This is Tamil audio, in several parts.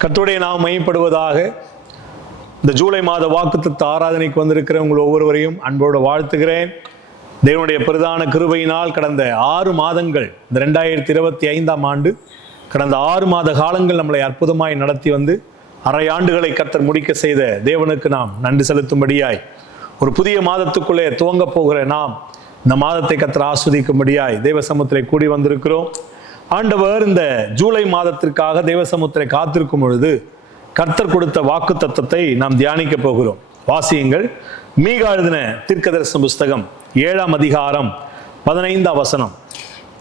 கர்த்தருடைய நாமம் மகிமைப்படுவதாக. இந்த ஜூலை மாத வாக்குத்தத்த ஆராதனைக்கு வந்திருக்கிற உங்கள் ஒவ்வொருவரையும் அன்போடு வாழ்த்துகிறேன். தேவனுடைய பிரதான கிருபையினால் கடந்த 6 மாதங்கள், இந்த 2025ஆம் ஆண்டு கடந்த 6 மாத காலங்கள் நம்மளை அற்புதமாய் நடத்தி வந்து அரை ஆண்டுகளை கர்த்தர் முடிக்க செய்த தேவனுக்கு நாம் நன்றி செலுத்தும்படியாய், ஒரு புதிய மாதத்துக்குள்ளே துவங்க போகிற நாம் இந்த மாதத்தை கர்த்தர் ஆஸ்வதிக்கும்படியாய் தேவ சமூகத்திலே கூடி வந்திருக்கிறோம். ஆண்டவர் இந்த ஜூலை மாதத்திற்காக தேவ சமூகத்திலே காத்திருக்கும் பொழுது கர்த்தர் கொடுத்த வாக்கு தத்தத்தை நாம் தியானிக்க போகிறோம். வாசியுங்கள். மீகா எழுதின தீர்க்கதரிசன புஸ்தகம் 7ஆம் அதிகாரம் 15ஆம் வசனம்.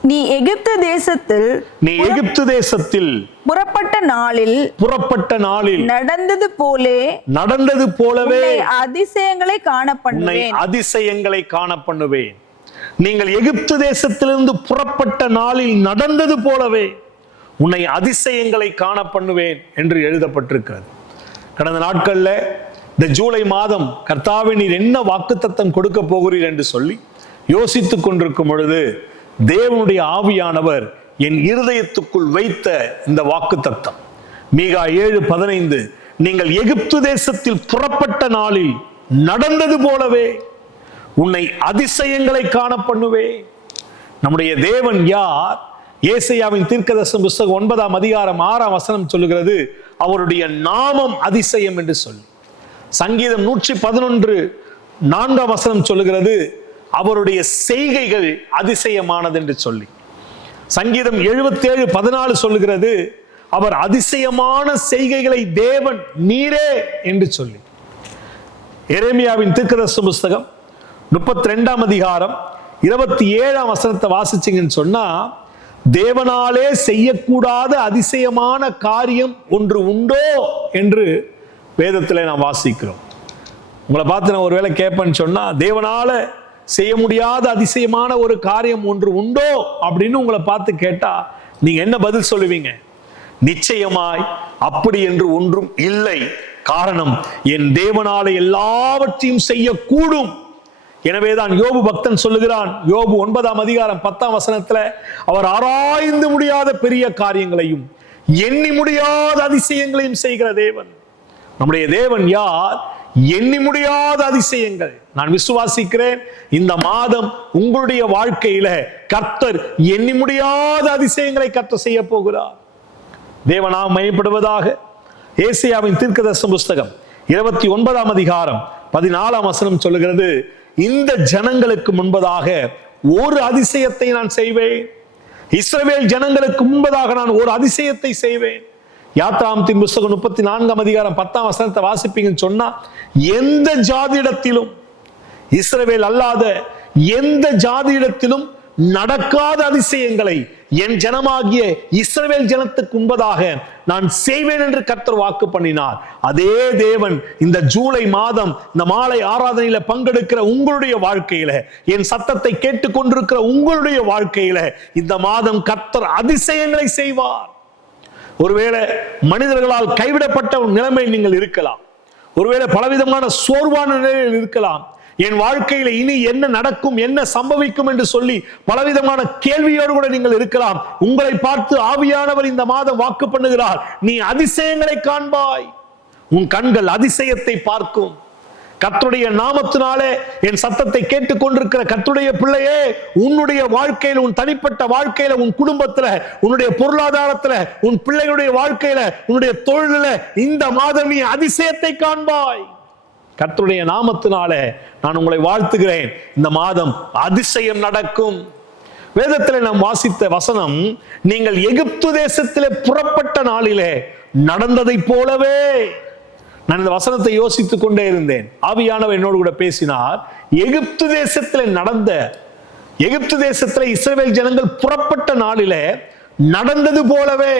நீ எகிப்து தேசத்தில் புறப்பட்ட நாளில் நடந்தது போலவே அதிசயங்களை காணப்பண்ணுவேன். நீங்கள் எகிப்து தேசத்திலிருந்து புறப்பட்ட நாளில் நடந்தது போலவே உன்னை அதிசயங்களை காணப்பண்ணுவேன் என்று எழுதப்பட்டிருக்கிறது. கடந்த நாட்கள்ல இந்த ஜூலை மாதம் கர்த்தாவே நீர் என்ன வாக்குத்தத்தம் கொடுக்க போகிறீர் என்று சொல்லி யோசித்துக் கொண்டிருக்கும் பொழுது தேவனுடைய ஆவியானவர் என் இருதயத்துக்குள் வைத்த இந்த வாக்குத்தத்தம் மீகா 7:15, நீங்கள் எகிப்து தேசத்தில் புறப்பட்ட நாளில் நடந்தது போலவே உன்னை அதிசயங்களை காணப்பண்ணுவே. நம்முடைய தேவன் யார்? ஏசாயாவின் தீர்க்கதரிசன புஸ்தகம் 9ஆம் அதிகாரம் 6ஆம் வசனம் சொல்லுகிறது, அவருடைய நாமம் அதிசயம் என்று சொல்லி. சங்கீதம் 111 4ஆம் வசனம் சொல்லுகிறது, அவருடைய செய்கைகள் அதிசயமானது என்று சொல்லி. சங்கீதம் 77:14 சொல்லுகிறது, அவர் அதிசயமான செய்கைகளை தேவன் நீரே என்று சொல்லி. எரேமியாவின் தீர்க்கதரிசன புஸ்தகம் 32ஆம் அதிகாரம் 27ஆம் வசனத்தை வாசிச்சீங்கன்னு சொன்னா, தேவனாலே செய்யக்கூடாத அதிசயமான காரியம் ஒன்று உண்டோ என்று வேதத்தில் நாம் வாசிக்கிறோம். உங்களை பார்த்து நான் ஒருவேளை கேட்பேன்னு சொன்னா, தேவனால செய்ய முடியாத அதிசயமான ஒரு காரியம் ஒன்று உண்டோ அப்படின்னு உங்களை பார்த்து கேட்டா நீங்க என்ன பதில் சொல்லுவீங்க? நிச்சயமாய் அப்படி என்று ஒன்றும் இல்லை. காரணம், என் தேவனால எல்லாவற்றையும் செய்யக்கூடும். எனவேதான் யோபு பக்தன் சொல்லுகிறான், யோபு 9ஆம் அதிகாரம் 10ஆம் வசனத்துல, அவர் ஆராய்ந்து முடியாத பெரிய காரியங்களையும் எண்ணி முடியாத அதிசயங்களையும் செய்கிற தேவன். நம்முடைய தேவன் யார்? எண்ணி முடியாத அதிசயங்கள். நான் விசுவாசிக்கிறேன் இந்த மாதம் உங்களுடைய வாழ்க்கையில கர்த்தர் எண்ணி முடியாத அதிசயங்களை கர்த்தர் செய்ய போகிறார். தேவனாம் மகிமைப்படுவதாக. ஏசாயாவின் தீர்க்கதரிசன புஸ்தகம் 29ஆம் அதிகாரம் 14ஆம் வசனம் சொல்லுகிறது, இந்த ஜனங்களுக்கு முன்பதாக ஒரு அதிசயத்தை நான் செய்வேன். இஸ்ரவேல் ஜனங்களுக்கு முன்பதாக நான் ஒரு அதிசயத்தை செய்வேன். யாத்ராகமத்தின் புஸ்தகம் 34ஆம் அதிகாரம் 10ஆம் வசனத்தை வாசிப்பீங்கன்னு சொன்னா, எந்த ஜாதியிடத்திலும், இஸ்ரவேல் அல்லாத எந்த ஜாதியிடத்திலும் நடக்காத அதிசயங்களை என் ஜனமாகிய இஸ்ரவேல் ஜனத்துக்கு முன்பதாக நான் செய்வேன் என்று கர்த்தர் வாக்கு பண்ணினார். அதே தேவன் இந்த ஜூலை மாதம் இந்த மாலை ஆராதனையில பங்கெடுக்கிற உங்களுடைய வாழ்க்கையில, என் சத்தத்தை கேட்டுக்கொண்டிருக்கிற உங்களுடைய வாழ்க்கையில இந்த மாதம் கர்த்தர் அதிசயங்களை செய்வார். ஒருவேளை மனிதர்களால் கைவிடப்பட்ட ஒரு நிலைமையில் நீங்கள் இருக்கலாம். ஒருவேளை பலவிதமான சோர்வான நிலையில் இருக்கலாம். என் வாழ்க்கையில இனி என்ன நடக்கும், என்ன சம்பவிக்கும் என்று சொல்லி பலவிதமான கேள்வியோடு கூட நீங்கள் இருக்கலாம். உங்களை பார்த்து ஆவியானவர் இந்த மாதம் வாக்கு பண்ணுகிறார், நீ அதிசயங்களை காண்பாய். உன் கண்கள் அதிசயத்தை பார்க்கும். கர்த்தருடைய நாமத்தினாலே என் சத்தத்தை கேட்டுக் கொண்டிருக்கிற கர்த்தருடைய பிள்ளையே, உன்னுடைய வாழ்க்கையில, உன் தனிப்பட்ட வாழ்க்கையில, உன் குடும்பத்துல, உன்னுடைய பொருளாதாரத்துல, உன் பிள்ளைகளுடைய வாழ்க்கையில, உன்னுடைய தொழில இந்த மாதம் நீ அதிசயத்தை காண்பாய். கர்த்தருடைய நாமத்தினாலே நான் உங்களை வாழ்த்துகிறேன். இந்த மாதம் அதிசயம் நடக்கும். வேதத்திலே நாம் வாசித்த வசனம், நீங்கள் எகிப்து தேசத்திலே புறப்பட்ட நாளிலே நடந்ததை போலவே. நான் இந்த வசனத்தை யோசித்துக் கொண்டே இருந்தேன். ஆவியானவர் என்னோடு கூட பேசினார். எகிப்து தேசத்திலே நடந்த, எகிப்து தேசத்திலே இஸ்ரவேல் ஜனங்கள் புறப்பட்ட நாளிலே நடந்தது போலவே.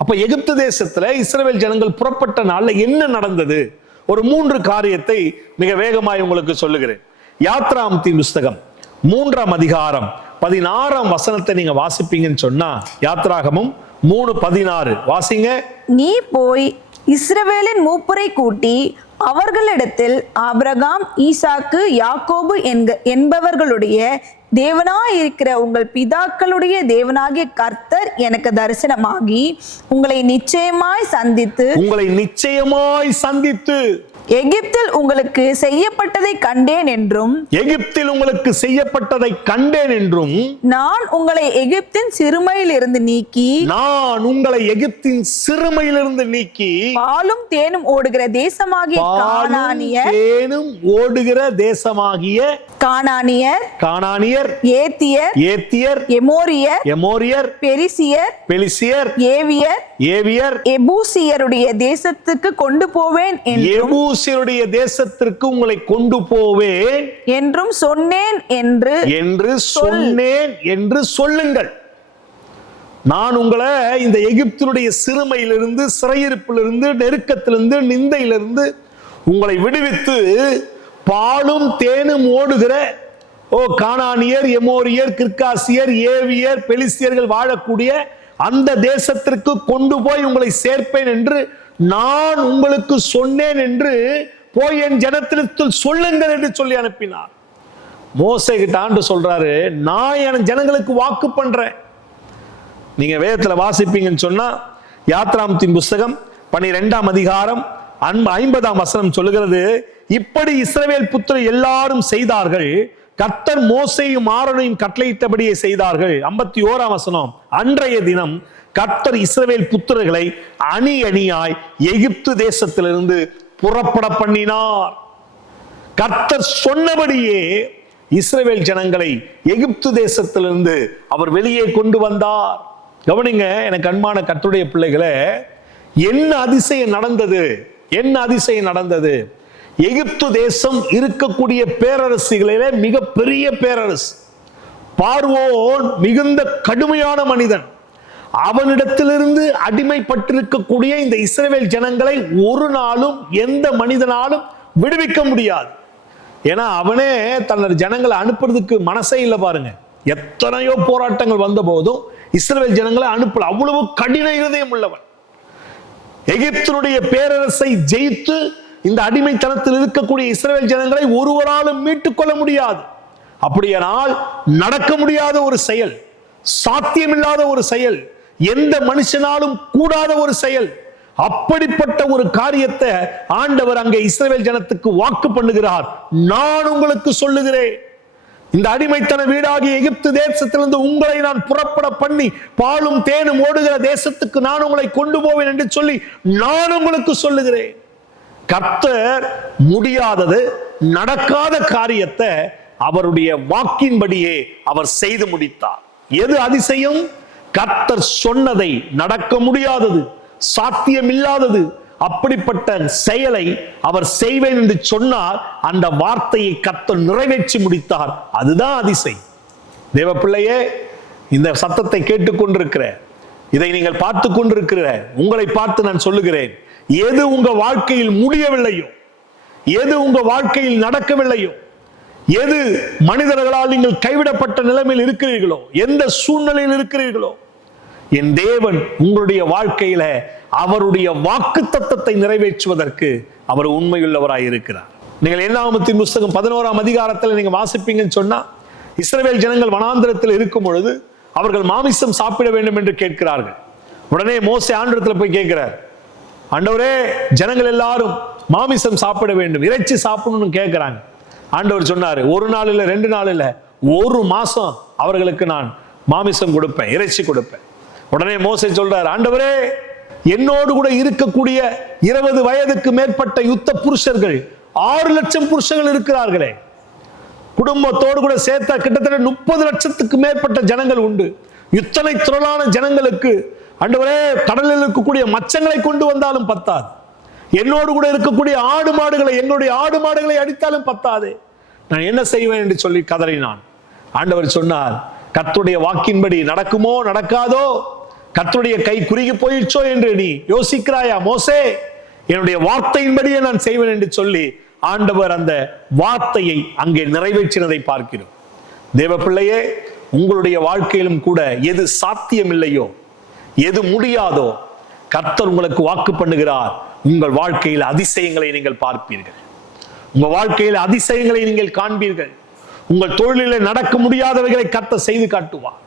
அப்ப எகிப்து தேசத்திலே இஸ்ரவேல் ஜனங்கள் புறப்பட்ட நாளில் என்ன நடந்தது? ஒரு 3 காரியத்தை மிக வேகமாய் உங்களுக்கு சொல்லுகிறேன். யாத்ராகமத்தின் புஸ்தகம் 3ஆம் அதிகாரம் 16ஆம் வசனத்தை நீங்க வாசிப்பீங்கன்னு சொன்னா, யாத்ராகமம் 3:16 வாசிங்க. நீ போய் இஸ்ரவேலின் மூப்பரை கூட்டி அவர்களிடத்தில் ஆபிரகாம், ஈசாக்கு, யாக்கோபு என்பவர்களுடைய தேவனாய் இருக்கிற உங்கள் பிதாக்களுடைய தேவனாகிய கர்த்தர் எனக்கு தரிசனமாகி உங்களை நிச்சயமாய் சந்தித்து எகிப்தில் உங்களுக்கு செய்யப்பட்டதை கண்டேன் என்றும் நான் உங்களை எகிப்தின் சிறுமையிலிருந்து நீக்கி பாலும் தேனும் ஓடுகிற தேசமாகிய கானானியர் ஏத்தியர் எமோரியர் பெரிசியர் ஏவியர் எபூசியருடைய தேசத்துக்கு கொண்டு போவேன் உங்களை கொண்டு போவேன் என்றும் சொன்னேன் என்று சொல்லுங்கள். நான் உங்களை இந்த எகிப்தினுடைய சிறுமையிலிருந்து, சிறையிருப்பிலிருந்து, நெருக்கத்திலிருந்து, நிந்தையிலிருந்து உங்களை விடுவித்து பாலும் தேனும் ஓடுகிற கானானியர், எமோரியர், கிர்காசியர், ஏவியர், பெலிஸ்தியர்கள் வாழக்கூடிய அந்த தேசத்திற்கு கொண்டு போய் உங்களை சேர்ப்பேன் என்று நான் உங்களுக்கு சொன்னேன் என்று போய் என் ஜனத்திற்கு சொல்லுங்கள் என்று சொல்லி அனுப்பினார். மோசே கிட்ட ஆண்டு சொல்றாரு, நான் என் ஜனங்களுக்கு வாக்கு பண்றேன். நீங்க வேதத்துல வாசிப்பீங்கன்னு சொன்னா யாத்ராமத்தின் புஸ்தகம் 12ஆம் அதிகாரம் 50ஆம் வசனம் சொல்லுகிறது, இப்படி இஸ்ரவேல் புத்திரர் எல்லாரும் செய்தார்கள், கர்த்தர் மோசேயும் ஆரோனையும் கட்டளையிட்டபடியே செய்தார்கள். 51ஆம் வசனம், அன்றைய தினம் கர்த்தர் இஸ்ரவேல் புத்திரர்களை அணி அணியாய் எகிப்து தேசத்திலிருந்து புறப்பட பண்ணினார். கர்த்தர் சொன்னபடியே இஸ்ரவேல் ஜனங்களை எகிப்து தேசத்திலிருந்து அவர் வெளியே கொண்டு வந்தார். கவனிங்க எனக்கு அன்பான கர்த்தருடைய பிள்ளைகளே, என்ன அதிசயம் நடந்தது. எகிப்து தேசம் இருக்கக்கூடிய பேரரசுகளிலே மிகப்பெரிய பேரரசு. பார்வோன் மிகுந்த கடுமையான மனிதன். அவனிடத்திலிருந்து அடிமைப்பட்டிருக்கக்கூடிய இந்த இஸ்ரவேல் ஜனங்களை ஒரு நாளும் எந்த மனிதனாலும் விடுவிக்க முடியாது. ஏன்னா அவனே தன்னோட ஜனங்களை அனுப்புறதுக்கு மனசே இல்லை. பாருங்க, எத்தனையோ போராட்டங்கள் வந்த போதும் இஸ்ரவேல் ஜனங்களை அனுப்பல. அவ்வளவு கடின இருதயம் உள்ளவன். எகிப்தினுடைய பேரரசை ஜெயித்து இந்த அடிமைத்தனத்தில் இருக்கக்கூடிய இஸ்ரவேல் ஜனங்களை ஒருவராலும் மீட்டுக் கொள்ள முடியாது. அப்படியானால் நடக்க முடியாத ஒரு செயல், சாத்தியமில்லாத ஒரு செயல், எந்த மனுஷனாலும் கூடாத ஒரு செயல். அப்படிப்பட்ட ஒரு காரியத்தை ஆண்டவர் அங்கே இஸ்ரவேல் ஜனத்துக்கு வாக்கு பண்ணுகிறார். நான் உங்களுக்கு சொல்லுகிறேன், இந்த அடிமைத்தன வீடாகிய எகிப்து தேசத்திலிருந்து உங்களை நான் புறப்பட பண்ணி பாலும் தேனும் ஓடுகிற தேசத்துக்கு நான் உங்களை கொண்டு போவேன் என்று சொல்லி நான் உங்களுக்கு சொல்லுகிறேன். கர்த்தர் முடியாதது, நடக்காத காரியத்தை அவருடைய வாக்கின்படியே அவர் செய்து முடித்தார். எது அதிசயம்? கர்த்தர் சொன்னதை, நடக்க முடியாதது, சாத்தியமில்லாதது, அப்படிப்பட்ட செயலை அவர் செய்வேன் என்று சொன்னார். அந்த வார்த்தையை கர்த்தர் நிறைவேற்றி முடித்தார். அதுதான் அதிசயம். தேவ பிள்ளையே, இந்த சத்தத்தை கேட்டுக்கொண்டிருக்கிற, இதை நீங்கள் பார்த்து கொண்டிருக்கிற உங்களை பார்த்து நான் சொல்லுகிறேன், எது உங்க வாழ்க்கையில் முடியவில்லையோ, எது உங்க வாழ்க்கையில் நடக்கவில்லையோ, எது மனிதர்களால் நீங்கள் கைவிடப்பட்ட நிலைமையில் இருக்கிறீர்களோ, எந்த சூழ்நிலையில் இருக்கிறீர்களோ, என் தேவன் உங்களுடைய வாழ்க்கையில அவருடைய வாக்குத்தத்தத்தை நிறைவேற்றுவதற்கு அவர் உண்மையுள்ளவராய் இருக்கிறார். நீங்கள் என்னாகமத்தின் புஸ்தகம் 11ஆம் அதிகாரத்தில் நீங்க வாசிப்பீங்கன்னு சொன்னா, இஸ்ரவேல் ஜனங்கள் வனாந்திரத்தில் இருக்கும் பொழுது அவர்கள் மாமிசம் சாப்பிட வேண்டும் என்று கேட்கிறார்கள். உடனே மோசே ஆண்டவரிடத்துல போய் கேட்கிறார், ஆண்டவரே, ஜனங்கள் எல்லாரும் மாமிசம் சாப்பிட வேண்டும், இறைச்சி சாப்பிடணும்னு கேட்கிறாங்க. ஆண்டவர் சொன்னாரு, ஒரு நாள் இல்ல, 2 நாள் இல்ல, 1 மாசம் அவர்களுக்கு நான் மாமிசம் கொடுப்பேன், இறைச்சி கொடுப்பேன். உடனே மோசே சொல்றார், ஆண்டவரே, என்னோடு கூட இருக்கக்கூடிய 20 வயதுக்கு மேற்பட்ட யுத்த புருஷர்கள் 6 லட்சம் புருஷர்கள் இருக்கிறார்களே, குடும்பத்தோடு கூட சேர்த்தா கிட்டத்தட்ட 30 லட்சத்துக்கு மேற்பட்ட ஜனங்கள் உண்டு. இத்தனை திரளான ஜனங்களுக்கு ஆண்டவரே, கடலில் இருக்கக்கூடிய மச்சங்களை கொண்டு வந்தாலும் பத்தாது. என்னோடு கூட இருக்கக்கூடிய ஆடு மாடுகளை, என்னுடைய ஆடு மாடுகளை அடித்தாலும் பத்தாது. நான் என்ன செய்வேன் என்று சொல்லி கதறினான். ஆண்டவர் சொன்னார், கர்த்தருடைய வாக்கின்படி நடக்குமோ நடக்காதோ, கர்த்தருடைய கை குறுகி போயிடுச்சோ என்று நீ யோசிக்கிறாயா மோசே? என்னுடைய வார்த்தையின்படியே நான் செய்வேன் என்று சொல்லி ஆண்டவர் அந்த வார்த்தையை அங்கே நிறைவேற்றினதை பார்க்கிறோம். தேவ பிள்ளையே, உங்களுடைய வாழ்க்கையிலும் கூட எது சாத்தியம் இல்லையோ, எது முடியாதோ, கர்த்தர் உங்களுக்கு வாக்கு பண்ணுகிறார். உங்கள் வாழ்க்கையில் அதிசயங்களை நீங்கள் பார்ப்பீர்கள், உங்க வாழ்க்கையில் அதிசயங்களை நீங்கள் காண்பீர்கள், உங்கள் தொழிலிலே நடக்க முடியாதவைகளை கர்த்தர் செய்து காட்டுவார்.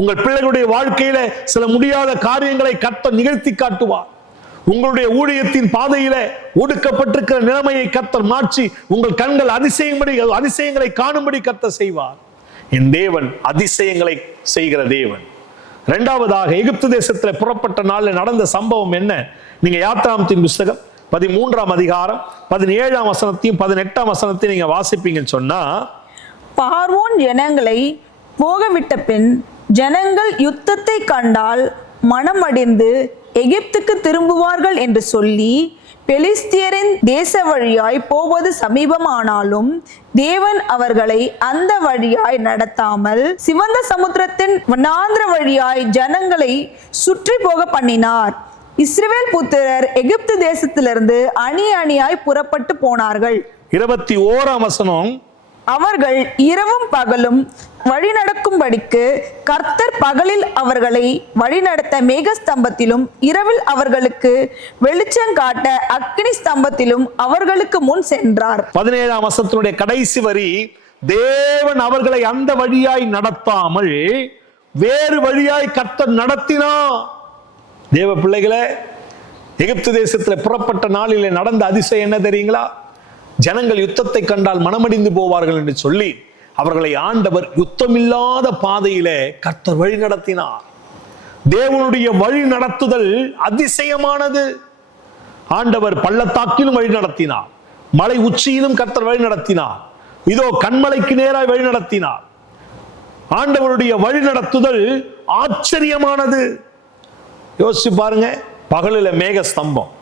உங்கள் பிள்ளைகளுடைய வாழ்க்கையில சில முடியாத காரியங்களை கர்த்தர் நிகழ்த்தி காட்டுவார். உங்களுடைய ஊழியத்தின் பாதையில ஒடுக்கப்பட்டிருக்கிற நிலைமையை கர்த்தர் மாற்றி உங்கள் கண்கள் அதிசயங்களை காணும்படி கர்த்தர் செய்வார். என் தேவன் அதிசயங்களை செய்கிற தேவன். இரண்டாவதாக, எகிப்து தேசத்தில் புறப்பட்ட நாளில் நடந்த சம்பவம் என்ன? நீங்க யாத்ராகமத்தின் புஸ்தகம் 13ஆம் அதிகாரம் 17ஆம் வசனத்தையும் 18ஆம் வசனத்தையும் நீங்க வாசிப்பீங்கன்னு சொன்னா, பார்வோன் ஜனங்களை போகவிட்ட பின் ஜனங்கள் யுத்தத்தை கண்டால் மனமடிந்து எகிப்துக்கு திரும்புவார்கள் என்று சொல்லி பெலிஸ்தியரின் தேச வழியாய் போவது சமீபமானாலும் தேவன் அவர்களை அந்த வழியாய் நடத்தாமல் சிவந்த சமுத்திரத்தின் வனாந்திர வழியாய் ஜனங்களை சுற்றி போக பண்ணினார். இஸ்ரவேல் புத்திரர் எகிப்து தேசத்திலிருந்து அணி அணியாய் புறப்பட்டு போனார்கள். 21ஆம் வசனம், அவர்கள் இரவும் பகலும் வழிநடக்கும்படிக்கு கர்த்தர் பகலில் அவர்களை வழிநடத்த மேகஸ்தம்பத்திலும் இரவில் அவர்களுக்கு வெளிச்சம் காட்ட அக்கினி ஸ்தம்பத்திலும் அவர்களுக்கு முன் சென்றார். 17ஆம் வசனத்தினுடைய கடைசி வரி, தேவன் அவர்களை அந்த வழியாய் நடத்தாமல் வேறு வழியாய் கர்த்தர் நடத்தினார். தேவ பிள்ளைகளே, எகிப்து தேசத்தில் புறப்பட்ட நாளிலே நடந்த அதிசயம் என்ன தெரியுங்களா? ஜனங்கள் யுத்தத்தை கண்டால் மனமடிந்து போவார்கள் என்று சொல்லி அவர்களை ஆண்டவர் யுத்தமில்லாத பாதையிலே கர்த்தர் வழி நடத்தினார். தேவனுடைய வழி நடத்துதல் அதிசயமானது. ஆண்டவர் பள்ளத்தாக்கிலும் வழி நடத்தினார், மலை உச்சியிலும் கர்த்தர் வழி நடத்தினார், இதோ கண்மலைக்கு நேராய் வழி நடத்தினார். ஆண்டவருடைய வழி நடத்துதல் ஆச்சரியமானது. யோசிச்சு பாருங்க, பகலில மேக ஸ்தம்பம்,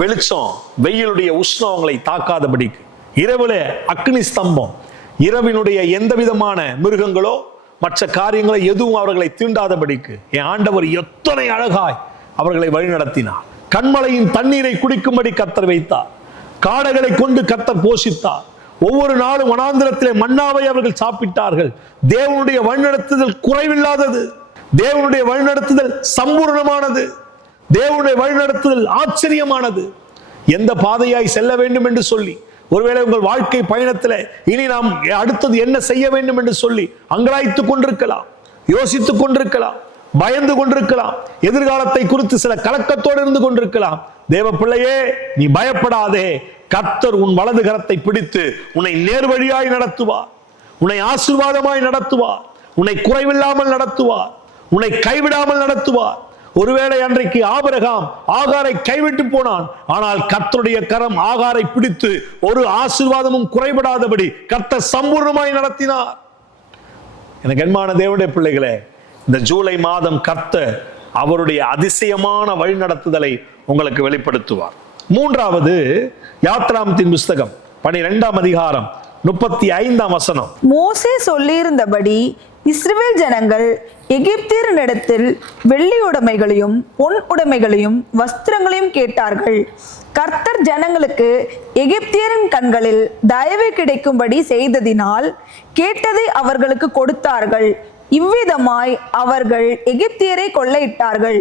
வெளிச்சம், வெயிலுடைய உஷ்ணம் அவங்களை தாக்காதபடிக்கு. இரவுல அக்னி ஸ்தம்பம், இரவினுடைய எந்த விதமான மிருகங்களோ மற்ற காரியங்களோ எதுவும் அவர்களை தீண்டாதபடிக்கு என் ஆண்டவர் எத்தனை அழகாய் அவர்களை வழிநடத்தினார். கண்மலையின் தண்ணீரை குடிக்கும்படி கர்த்தர் வைத்தார். காடைகளை கொண்டு கர்த்தர் போஷித்தார். ஒவ்வொரு நாளும் வனாந்திரத்திலே மன்னாவை அவர்கள் சாப்பிட்டார்கள். தேவனுடைய வழிநடத்துதல் குறைவில்லாதது. தேவனுடைய வழிநடத்துதல் சம்பூர்ணமானது. தேவனுடைய வழிநடத்துதல் ஆச்சரியமானது. எந்த பாதையாய் செல்ல வேண்டும் என்று சொல்லி, ஒருவேளை உங்கள் வாழ்க்கை பயணத்தில் இனி நாம் அடுத்தது என்ன செய்ய வேண்டும் என்று சொல்லி அங்கலாய்த்துக் கொண்டிருக்கலாம், யோசித்துக் கொண்டிருக்கலாம், பயந்து கொண்டிருக்கலாம், எதிர்காலத்தை குறித்து சில கலக்கத்தோடு இருந்து கொண்டிருக்கலாம். தேவ பிள்ளையே, நீ பயப்படாதே. கர்த்தர் உன் வலது கரத்தை பிடித்து உன்னை நேர்வழியாய் நடத்துவார், உன்னை ஆசீர்வாதமாய் நடத்துவார், உன்னை குறைவில்லாமல் நடத்துவார், உன்னை கைவிடாமல் நடத்துவார். ஒருவேளை அன்றைக்கு ஆபிரகாம் ஆகாரை கைவிட்டு போனான், ஆனால் கர்த்தருடைய கரம் ஆகாரை பிடித்து ஒரு ஆசீர்வாதமும் குறைபடாதபடி கர்த்தர் சம்பூர்ணமாய் நடத்தினார். எனக்கு அன்பான தேவனுடைய பிள்ளைகளே, இந்த ஜூலை மாதம் கர்த்தர் அவருடைய அதிசயமான வழிநடத்துதலை உங்களுக்கு வெளிப்படுத்துவார். மூன்றாவது, யாத்ராகமத்தின் புஸ்தகம் 12ஆம் அதிகாரம் 35ஆம் வசனம். மோசே சொல்லியிருந்தபடி இஸ்ரவேல் ஜனங்கள் எகிப்தியரிடத்தில் வெள்ளி உடைமைகளையும் பொன் உடைமைகளையும் வஸ்திரங்களையும் கேட்டார்கள். கர்த்தர் ஜனங்களுக்கு எகிப்தியரின் கண்களில் தயவு கிடைக்கும்படி செய்ததினால் கேட்டதை அவர்களுக்கு கொடுத்தார்கள். இவ்விதமாய் அவர்கள் எகிப்தியரை கொள்ளையிட்டார்கள்.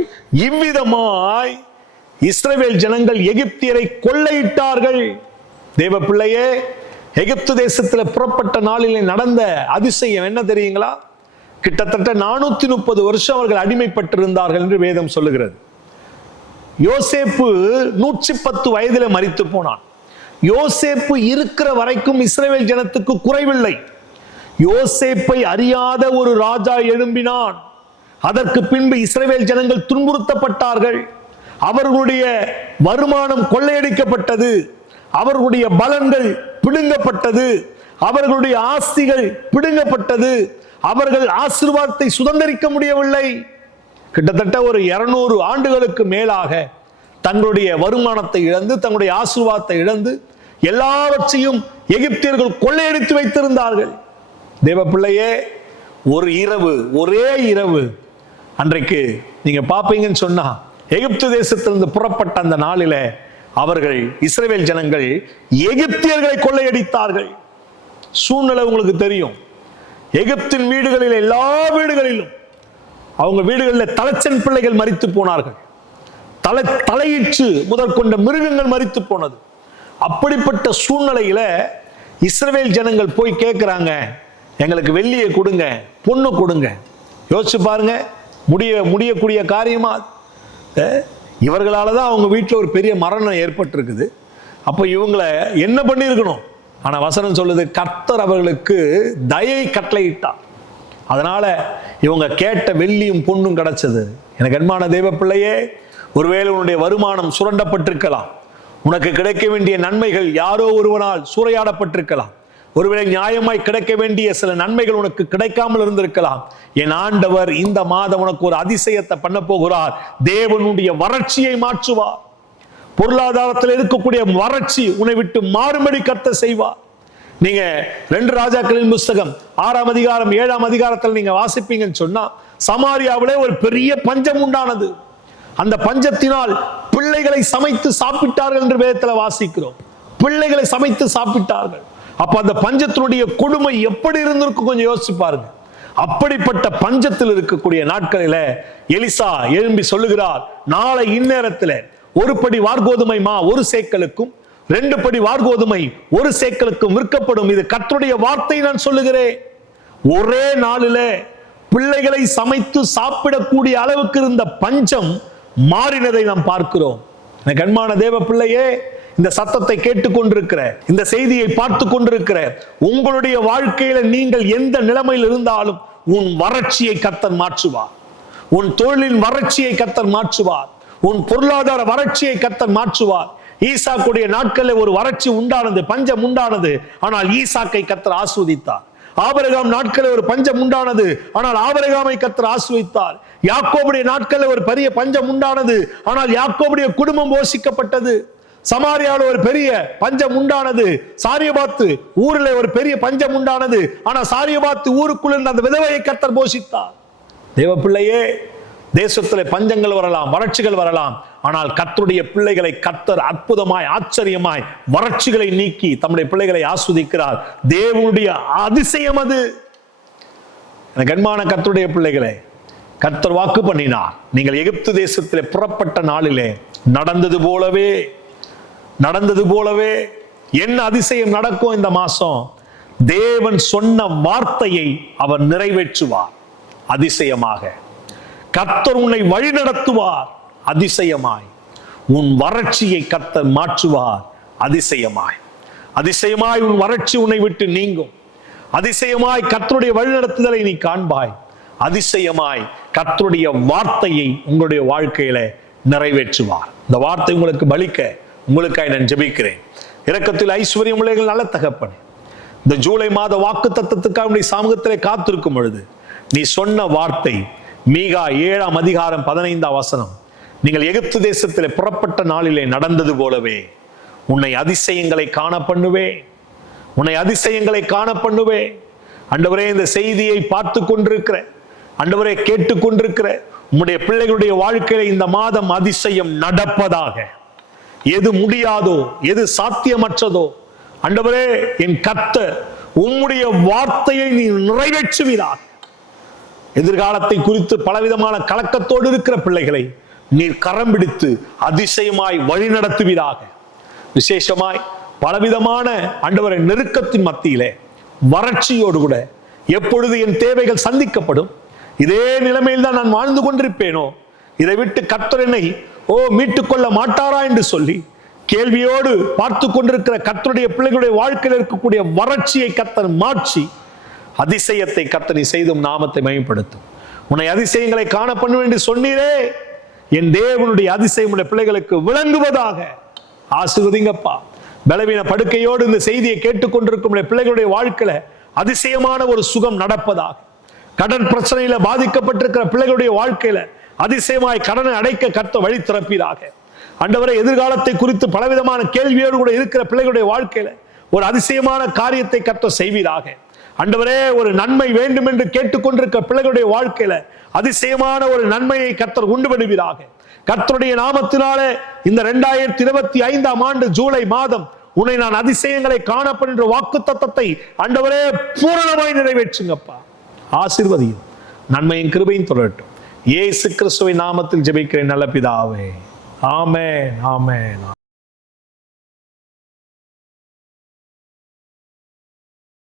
இவ்விதமாய் இஸ்ரவேல் ஜனங்கள் எகிப்தியரை கொள்ளையிட்டார்கள். தேவ பிள்ளையே, எகிப்து தேசத்தில் புறப்பட்ட நாளிலே நடந்த அதிசயம் என்ன தெரியுங்களா? கிட்டத்தட்ட 430 வருஷம் அவர்கள் அடிமைப்பட்டிருந்தார்கள் என்று வேதம் சொல்லுகிறது. யோசேப்பு 110 வயதில மரித்து போனான். யோசேப்பு இருக்கிற வரைக்கும் இஸ்ரவேல் ஜனத்துக்கு குறைவில்லை. யோசேப்பை அறியாத ஒரு ராஜா எழும்பினான். அதற்கு பின்பு இஸ்ரவேல் ஜனங்கள் துன்புறுத்தப்பட்டார்கள். அவர்களுடைய வருமானம் கொள்ளையடிக்கப்பட்டது, அவர்களுடைய பலன்கள் பிடுங்கப்பட்டது, அவர்களுடைய ஆஸ்திகள் பிடுங்கப்பட்டது, அவர்கள் ஆசீர்வாதத்தை சுதந்திரிக்க முடியவில்லை. கிட்டத்தட்ட ஒரு 200 ஆண்டுகளுக்கு மேலாக தங்களுடைய வருமானத்தை இழந்து, தங்களுடைய ஆசீர்வாதத்தை இழந்து, எல்லாவற்றையும் எகிப்தியர்கள் கொள்ளையடித்து வைத்திருந்தார்கள். தேவ பிள்ளையே, ஒரு இரவு, ஒரே இரவு அன்றைக்கு நீங்க பாப்பீங்கன்னு சொன்னா, எகிப்து தேசத்திலிருந்து புறப்பட்ட அந்த நாளில அவர்கள் இஸ்ரவேல் ஜனங்கள் எகிப்தியர்களை கொள்ளையடித்தார்கள். சூழ்நிலை உங்களுக்கு தெரியும். எகிப்தின் வீடுகளில், எல்லா வீடுகளிலும், அவங்க வீடுகளில் தலைச்சன் பிள்ளைகள் மரித்து போனார்கள். தலையிற்று முதற்கொண்ட மிருகங்கள் மரித்து போனது. அப்படிப்பட்ட சூழ்நிலையில இஸ்ரவேல் ஜனங்கள் போய் கேட்கிறாங்க, எங்களுக்கு வெள்ளியை கொடுங்க, பொண்ணு கொடுங்க. யோசிச்சு பாருங்க, முடியக்கூடிய காரியமா? இவர்களால தான் அவங்க வீட்டில் ஒரு பெரிய மரணம் ஏற்பட்டிருக்குது. அப்போ இவங்களை என்ன பண்ணியிருக்கணும்? ஆனால் வசனம் சொல்லுது, கர்த்தர் அவர்களுக்கு தயை கட்டளையிட்டார். அதனால இவங்க கேட்ட வெள்ளியும் பொண்ணும் கிடைச்சது. எனக்கு அன்பான தேவ பிள்ளையே, ஒருவேளை உன்னுடைய வருமானம் சுரண்டப்பட்டிருக்கலாம். உனக்கு கிடைக்க வேண்டிய நன்மைகள் யாரோ ஒருவனால் சூறையாடப்பட்டிருக்கலாம். ஒருவேளை நியாயமாய் கிடைக்க வேண்டிய சில நன்மைகள் உனக்கு கிடைக்காமல் இருந்திருக்கலாம். என் ஆண்டவர் இந்த மாதம் உனக்கு ஒரு அதிசயத்தை பண்ண போகிறார். தேவனுடைய வறட்சியை மாற்றுவார். பொருளாதாரத்தில் இருக்கக்கூடிய வறட்சி உன்னை விட்டு மாறும்படி கர்த்தர் செய்வார். நீங்க 2 ராஜாக்களின் புஸ்தகம் 6ஆம் அதிகாரம் 7ஆம் அதிகாரத்தில் நீங்க வாசிப்பீங்கன்னு சொன்னா, சமாரியாவிலே ஒரு பெரிய பஞ்சம் உண்டானது. அந்த பஞ்சத்தினால் பிள்ளைகளை சமைத்து சாப்பிட்டார்கள் என்று வேதத்தில் வாசிக்கிறோம். பிள்ளைகளை சமைத்து சாப்பிட்டார்கள். அப்ப அந்த பஞ்சத்தினுடைய கொடுமை எப்படி இருந்திருக்கும் கொஞ்சம் யோசிச்சு பாருங்க. அப்படிப்பட்ட பஞ்சத்தில் இருக்கக்கூடிய நாட்களில எலிசா எழும்பி சொல்லுகிறார், நாளை இந்நேரத்தில் 1 படி வார்கோதுமை மா 1 சேக்கலுக்கும் 2 படி வார்கோதுமை 1 சேக்கலுக்கும் விற்கப்படும். இது கர்த்தருடைய வார்த்தை நான் சொல்லுகிறேன். ஒரே நாளில பிள்ளைகளை சமைத்து சாப்பிடக்கூடிய அளவுக்கு இருந்த பஞ்சம் மாறினதை நாம் பார்க்கிறோம். எனக்கு அன்பான தேவ பிள்ளையே, இந்த சத்தத்தை கேட்டுக்கொண்டிருக்கிற, இந்த செய்தியை பார்த்து கொண்டிருக்கிற உங்களுடைய வாழ்க்கையில நீங்கள் எந்த நிலைமையில் இருந்தாலும் உன் வறட்சியை கர்த்தர் மாற்றுவார். உன் தொழிலின் வறட்சியை கர்த்தர் மாற்றுவார். உன் பொருளாதார வறட்சியை கர்த்தர் மாற்றுவார். ஈசாக்குடைய நாட்களில் ஒரு வறட்சி உண்டானது, பஞ்சம் உண்டானது. ஆனால் ஈசாக்கை கர்த்தர் ஆசீர்வதித்தார். ஆபிரகாம் நாட்களில் ஒரு பஞ்சம் உண்டானது. ஆனால் ஆபிரகாமை கர்த்தர் ஆசீர்வதித்தார். யாக்கோபுடைய நாட்களில் ஒரு பெரிய பஞ்சம் உண்டானது. ஆனால் யாக்கோபுடைய குடும்பம் போஷிக்கப்பட்டது. சமாரியாவில் ஒரு பெரிய பஞ்சம் உண்டானது. சாரியபாத்து ஊரில் ஒரு பெரிய பஞ்சம் உண்டானது. ஆனால் சாரியபாத்து ஊருக்குள் இருந்த அந்த விதவையை கர்த்தர் போஷித்தார். தேவ பிள்ளையே, தேசத்தில் பஞ்சங்கள் வரலாம், வறட்சிகள் வரலாம். ஆனால் கர்த்தருடைய பிள்ளைகளை கர்த்தர் அற்புதமாய், ஆச்சரியமாய் வறட்சிகளை நீக்கி தம்முடைய பிள்ளைகளை ஆஸ்வதிக்கிறார். தேவனுடைய அதிசயம் அது. எனக்கு அன்பான கர்த்தருடைய பிள்ளைகளே, கர்த்தர் வாக்கு பண்ணினார். நீங்கள் எகிப்து தேசத்திலே புறப்பட்ட நாளிலே நடந்தது போலவே என்ன அதிசயம் நடக்கும் இந்த மாசம்? தேவன் சொன்ன வார்த்தையை அவர் நிறைவேற்றுவார் அதிசயமாக. கர்த்தர் உன்னை வழி நடத்துவார் அதிசயமாய். உன் வறட்சியை கர்த்தர் மாற்றுவார் அதிசயமாய். அதிசயமாய் உன் வறட்சி உன்னை விட்டு நீங்கும். அதிசயமாய் கர்த்தருடைய வழிநடத்துதலை நீ காண்பாய். அதிசயமாய் கர்த்தருடைய வார்த்தையை உங்களுடைய வாழ்க்கையில நிறைவேற்றுவார். இந்த வார்த்தை உங்களுக்கு பலிக்க உங்களுக்காய் நான் ஜெபிக்கிறேன். இரக்கத்தில் ஐஸ்வர்யம் உலகில் நல்ல தகப்பனே, இந்த ஜூலை மாத வாக்கு தத்தத்துக்காக உடைய சமூகத்திலே காத்திருக்கும் பொழுது நீ சொன்ன வார்த்தை மீகா 7ஆம் அதிகாரம் 15ஆம் வசனம், நீங்கள் எகிப்து தேசத்திலே புறப்பட்ட நாளிலே நடந்தது போலவே உன்னை அதிசயங்களை காண பண்ணுவேன். உன்னை அதிசயங்களை காண பண்ணுவேன். ஆண்டவரே, இந்த செய்தியை பார்த்து கொண்டிருக்கிற, ஆண்டவரே கேட்டுக்கொண்டிருக்கிற உம்முடைய பிள்ளைகளுடைய வாழ்க்கையில இந்த மாதம் அதிசயம் நடப்பதாக. எது முடியாதோ, எது சாத்தியமற்றதோ, ஆண்டவரே என் கர்த்தர் உம்முடைய வார்த்தையை நீ நிறைவேற்றுவீராக. எதிர்காலத்தை குறித்து பலவிதமான கலக்கத்தோடு இருக்கிற பிள்ளைகளை நீர் கரம் பிடித்து அதிசயமாய் வழி நடத்துவீராக. விசேஷமாய் பலவிதமான ஆண்டவரை நெருக்கத்தின் மத்தியிலே வறட்சியோடு கூட எப்பொழுது என் தேவைகள் சந்திக்கப்படும், இதே நிலைமையில் தான் நான் வாழ்ந்து கொண்டிருப்பேனோ, இதை விட்டு கர்த்தர் என்னை மீட்டுக் கொள்ள மாட்டாரா என்று சொல்லி கேள்வியோடு பார்த்து கொண்டிருக்கிற கர்த்தருடைய பிள்ளைகளுடைய வாழ்க்கையில் இருக்கக்கூடிய வறட்சியை கர்த்தர் மாற்றி அதிசயத்தை கர்த்தர் நீ செய்தும் நாமத்தை மகிமைப்படுத்தும். உன்னை அதிசயங்களை காண பண்ணுவேன் என்று சொன்னீரே, என் தேவனுடைய அதிசயம் உடைய பிள்ளைகளுக்கு விளங்குவதாக. ஆசீர்வதிங்கப்பா. பலவீன படுக்கையோடு இந்த செய்தியை கேட்டுக்கொண்டிருக்கும் பிள்ளைகளுடைய வாழ்க்கையில அதிசயமான ஒரு சுகம் நடப்பதாக. கடன் பிரச்சனையில பாதிக்கப்பட்டிருக்கிற பிள்ளைகளுடைய வாழ்க்கையில அதிசயமாய் கடனை அடைக்க கர்த்தர் வழி திறப்பீராக. ஆண்டவரே, எதிர்காலத்தை குறித்து பலவிதமான கேள்வியோடு கூட இருக்கிற பிள்ளைகளுடைய வாழ்க்கையில ஒரு அதிசயமான காரியத்தை கர்த்தர் செய்வீராக. ஆண்டவரே, ஒரு நன்மை வேண்டும் என்று கேட்டுக்கொண்டிருக்கிற பிள்ளைகளுடைய வாழ்க்கையில அதிசயமான ஒரு நன்மையை கர்த்தர் உண்டு பண்ணுவீராக. கர்த்தருடைய நாமத்தினாலே இந்த 2025ஆம் ஆண்டு ஜூலை மாதம் உன்னை நான் அதிசயங்களை காணப்படுகின்ற வாக்கு தத்தத்தை ஆண்டவரே பூரணமாய் நிறைவேற்றுங்கப்பா. ஆசீர்வதியும், நன்மையும் கிருபையும் தொடரட்டும். இயேசு கிறிஸ்துவின் நாமத்தில் ஜெபிக்கிறேன் நல்ல பிதாவே. ஆமென், ஆமென்.